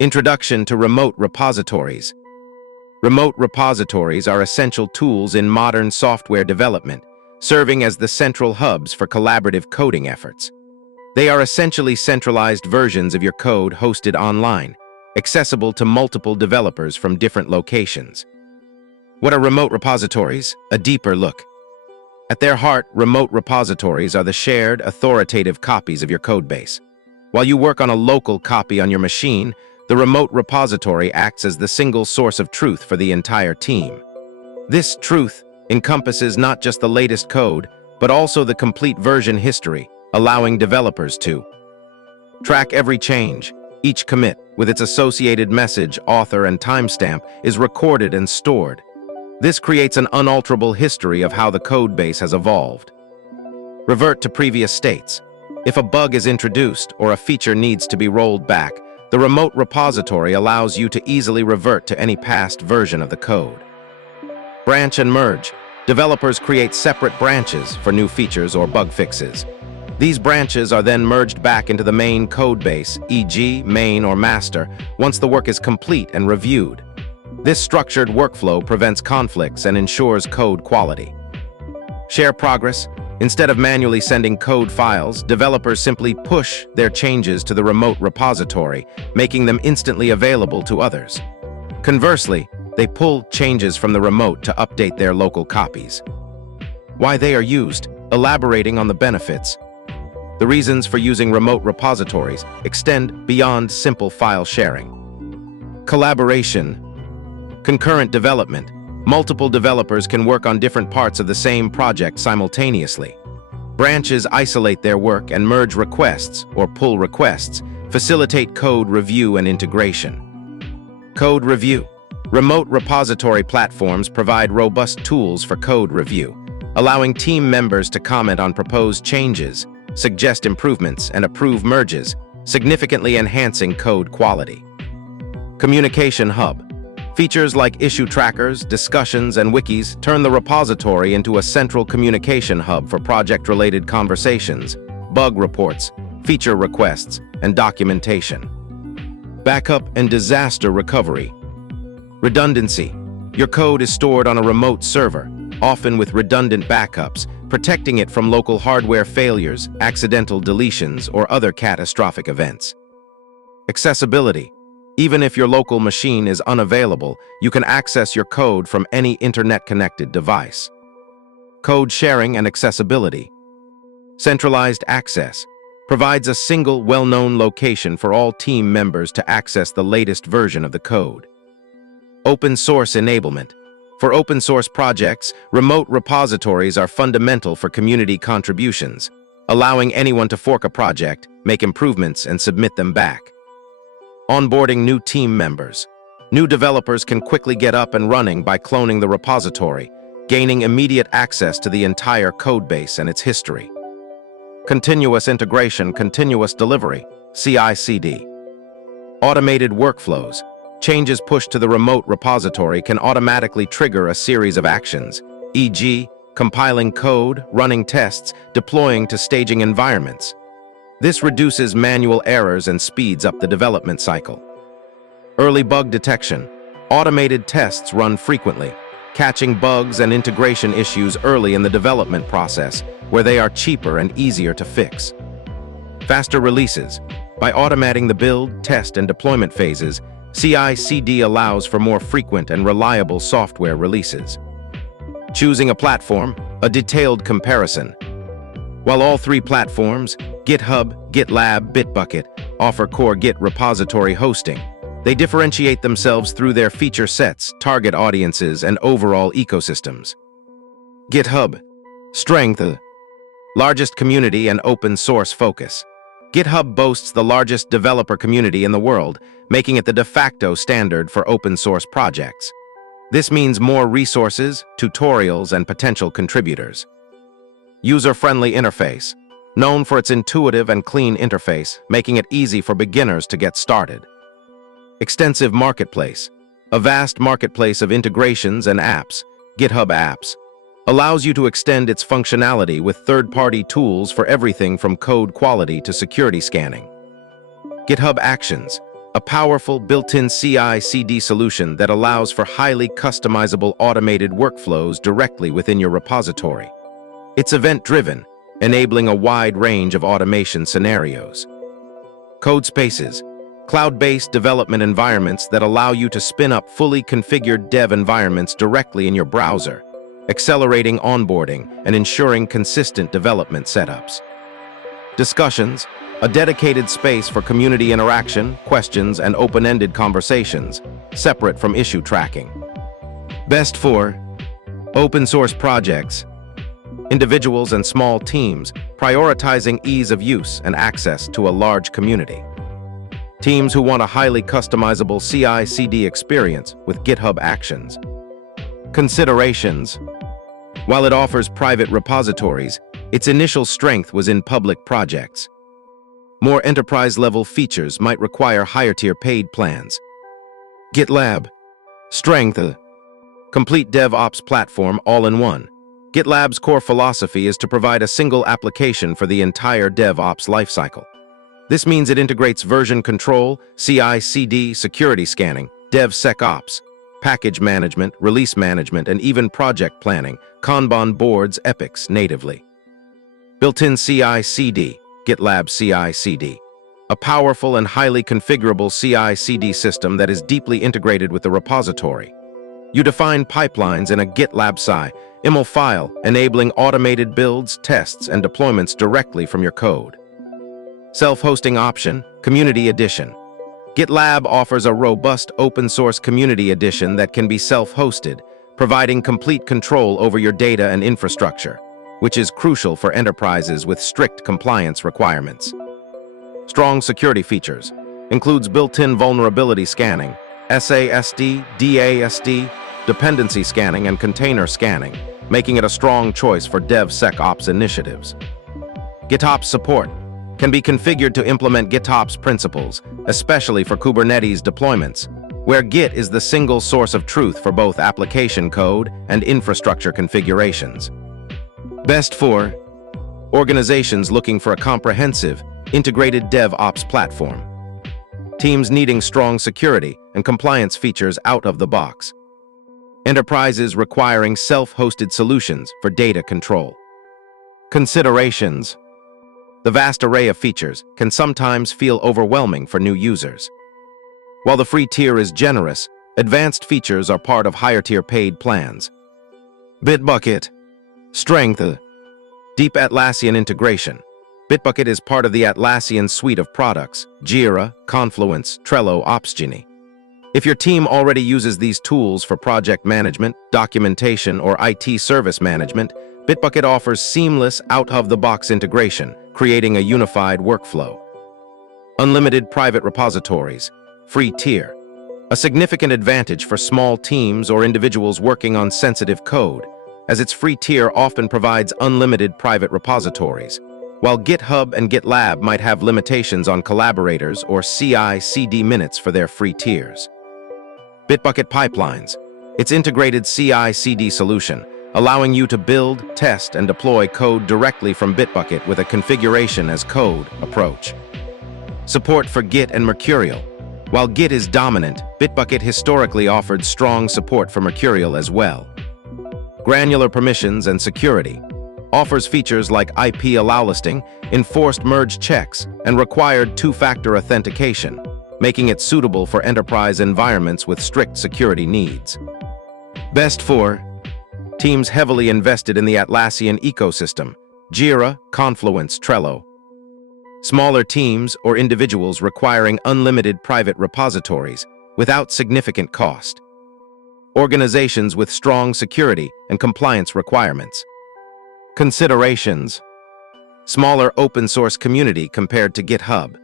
Introduction to remote repositories. Remote repositories are essential tools in modern software development, serving as the central hubs for collaborative coding efforts. They are essentially centralized versions of your code hosted online, accessible to multiple developers from different locations. What are remote repositories? A deeper look. At their heart, remote repositories are the shared, authoritative copies of your codebase. While you work on a local copy on your machine, the remote repository acts as the single source of truth for the entire team. This truth encompasses not just the latest code, but also the complete version history, allowing developers to track every change. Each commit, with its associated message, author, and timestamp, is recorded and stored. This creates an unalterable history of how the codebase has evolved. Revert to previous states. If a bug is introduced or a feature needs to be rolled back, the remote repository allows you to easily revert to any past version of the code. Branch and merge. Developers create separate branches for new features or bug fixes. These branches are then merged back into the main codebase, e.g., main or master, once the work is complete and reviewed. This structured workflow prevents conflicts and ensures code quality. Share progress. Instead of manually sending code files, developers simply push their changes to the remote repository, making them instantly available to others. Conversely, they pull changes from the remote to update their local copies. Why they are used, elaborating on the benefits. The reasons for using remote repositories extend beyond simple file sharing. Collaboration. Concurrent development. Multiple developers can work on different parts of the same project simultaneously. Branches isolate their work and merge requests or pull requests, facilitate code review and integration. Code review. Remote repository platforms provide robust tools for code review, allowing team members to comment on proposed changes, suggest improvements, and approve merges, significantly enhancing code quality. Communication hub. Features like issue trackers, discussions, and wikis turn the repository into a central communication hub for project-related conversations, bug reports, feature requests, and documentation. Backup and disaster recovery. Redundancy. Your code is stored on a remote server, often with redundant backups, protecting it from local hardware failures, accidental deletions, or other catastrophic events. Accessibility. Even if your local machine is unavailable, you can access your code from any internet-connected device. Code sharing and accessibility. Centralized access provides a single, well-known location for all team members to access the latest version of the code. Open source enablement. For open source projects, remote repositories are fundamental for community contributions, allowing anyone to fork a project, make improvements, and submit them back. Onboarding new team members. New developers can quickly get up and running by cloning the repository, gaining immediate access to the entire codebase and its history. Continuous integration, continuous delivery, CI/CD. Automated workflows. Changes pushed to the remote repository can automatically trigger a series of actions, e.g., compiling code, running tests, deploying to staging environments. This reduces manual errors and speeds up the development cycle. Early bug detection. Automated tests run frequently, catching bugs and integration issues early in the development process, where they are cheaper and easier to fix. Faster releases. By automating the build, test, and deployment phases, CI/CD allows for more frequent and reliable software releases. Choosing a platform, a detailed comparison. While all three platforms, GitHub, GitLab, Bitbucket, offer core Git repository hosting, they differentiate themselves through their feature sets, target audiences, and overall ecosystems. GitHub. Strength. Largest community and open source focus. GitHub boasts the largest developer community in the world, making it the de facto standard for open source projects. This means more resources, tutorials, and potential contributors. User-friendly interface. Known for its intuitive and clean interface, making it easy for beginners to get started. Extensive marketplace. A vast marketplace of integrations and apps, GitHub Apps, allows you to extend its functionality with third-party tools for everything from code quality to security scanning. GitHub Actions. a powerful built-in CI/CD solution that allows for highly customizable automated workflows directly within your repository. It's event-driven, enabling a wide range of automation scenarios. Codespaces, cloud-based development environments that allow you to spin up fully configured dev environments directly in your browser, accelerating onboarding and ensuring consistent development setups. Discussions, a dedicated space for community interaction, questions, and open-ended conversations, separate from issue tracking. Best for open-source projects, individuals and small teams, prioritizing ease of use and access to a large community. Teams who want a highly customizable CI/CD experience with GitHub Actions. Considerations. While it offers private repositories, its initial strength was in public projects. More enterprise-level features might require higher-tier paid plans. GitLab. Strength. Complete DevOps platform all in one. GitLab's core philosophy is to provide a single application for the entire DevOps lifecycle. This means it integrates version control, CI/CD, security scanning, DevSecOps, package management, release management, and even project planning, Kanban boards, epics natively. Built-in CI/CD, GitLab CI/CD. A powerful and highly configurable CI/CD system that is deeply integrated with the repository. You define pipelines in a GitLab YAML file, enabling automated builds, tests, and deployments directly from your code. Self-hosting option, Community Edition. GitLab offers a robust open-source community edition that can be self-hosted, providing complete control over your data and infrastructure, which is crucial for enterprises with strict compliance requirements. Strong security features includes built-in vulnerability scanning, SASD, DASD, dependency scanning, and container scanning, making it a strong choice for DevSecOps initiatives. GitOps support can be configured to implement GitOps principles, especially for Kubernetes deployments, where Git is the single source of truth for both application code and infrastructure configurations. Best for organizations looking for a comprehensive, integrated DevOps platform. Teams needing strong security and compliance features out of the box. Enterprises requiring self-hosted solutions for data control. Considerations. The vast array of features can sometimes feel overwhelming for new users. While the free tier is generous, advanced features are part of higher-tier paid plans. Bitbucket. Strength. Deep Atlassian integration. Bitbucket is part of the Atlassian suite of products, Jira, Confluence, Trello, Opsgenie. If your team already uses these tools for project management, documentation, or IT service management, Bitbucket offers seamless, out-of-the-box integration, creating a unified workflow. Unlimited private repositories, free tier. A significant advantage for small teams or individuals working on sensitive code, as its free tier often provides unlimited private repositories, while GitHub and GitLab might have limitations on collaborators or CI/CD minutes for their free tiers. Bitbucket Pipelines, its integrated CI/CD solution, allowing you to build, test, and deploy code directly from Bitbucket with a configuration as code approach. Support for Git and Mercurial. While Git is dominant, Bitbucket historically offered strong support for Mercurial as well. Granular permissions and security. Offers features like IP allow listing, enforced merge checks, and required two-factor authentication, making it suitable for enterprise environments with strict security needs. Best for teams heavily invested in the Atlassian ecosystem, Jira, Confluence, Trello. Smaller teams or individuals requiring unlimited private repositories without significant cost. Organizations with strong security and compliance requirements. Considerations. Smaller open-source community compared to GitHub.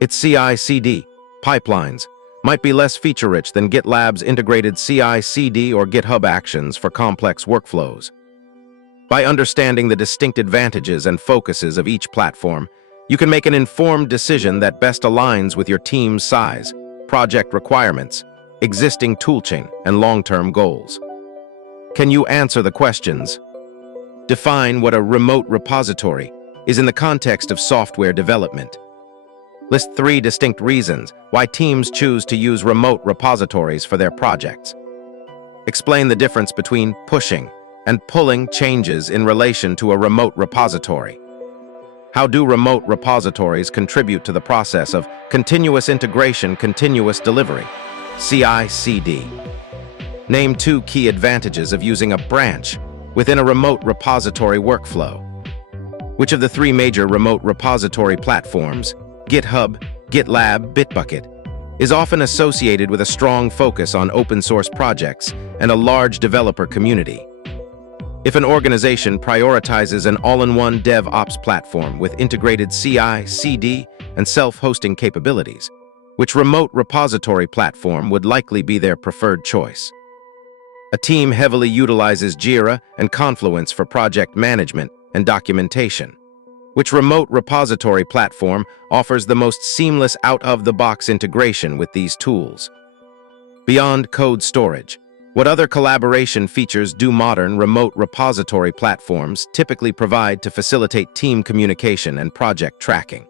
Its CI/CD pipelines might be less feature-rich than GitLab's integrated CI/CD or GitHub Actions for complex workflows. By understanding the distinct advantages and focuses of each platform, you can make an informed decision that best aligns with your team's size, project requirements, existing toolchain, and long-term goals. Can you answer the questions? Define what a remote repository is in the context of software development. List 3 distinct reasons why teams choose to use remote repositories for their projects. Explain the difference between pushing and pulling changes in relation to a remote repository. How do remote repositories contribute to the process of continuous integration, continuous delivery, CI/CD? Name 2 key advantages of using a branch within a remote repository workflow. Which of the 3 major remote repository platforms, GitHub, GitLab, Bitbucket, is often associated with a strong focus on open-source projects and a large developer community? If an organization prioritizes an all-in-one DevOps platform with integrated CI/CD, and self-hosting capabilities, which remote repository platform would likely be their preferred choice? A team heavily utilizes Jira and Confluence for project management and documentation. Which remote repository platform offers the most seamless out-of-the-box integration with these tools? Beyond code storage, what other collaboration features do modern remote repository platforms typically provide to facilitate team communication and project tracking?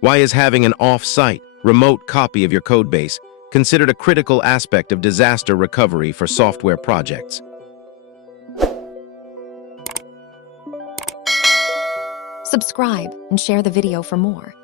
Why is having an off-site, remote copy of your codebase considered a critical aspect of disaster recovery for software projects? Subscribe and share the video for more.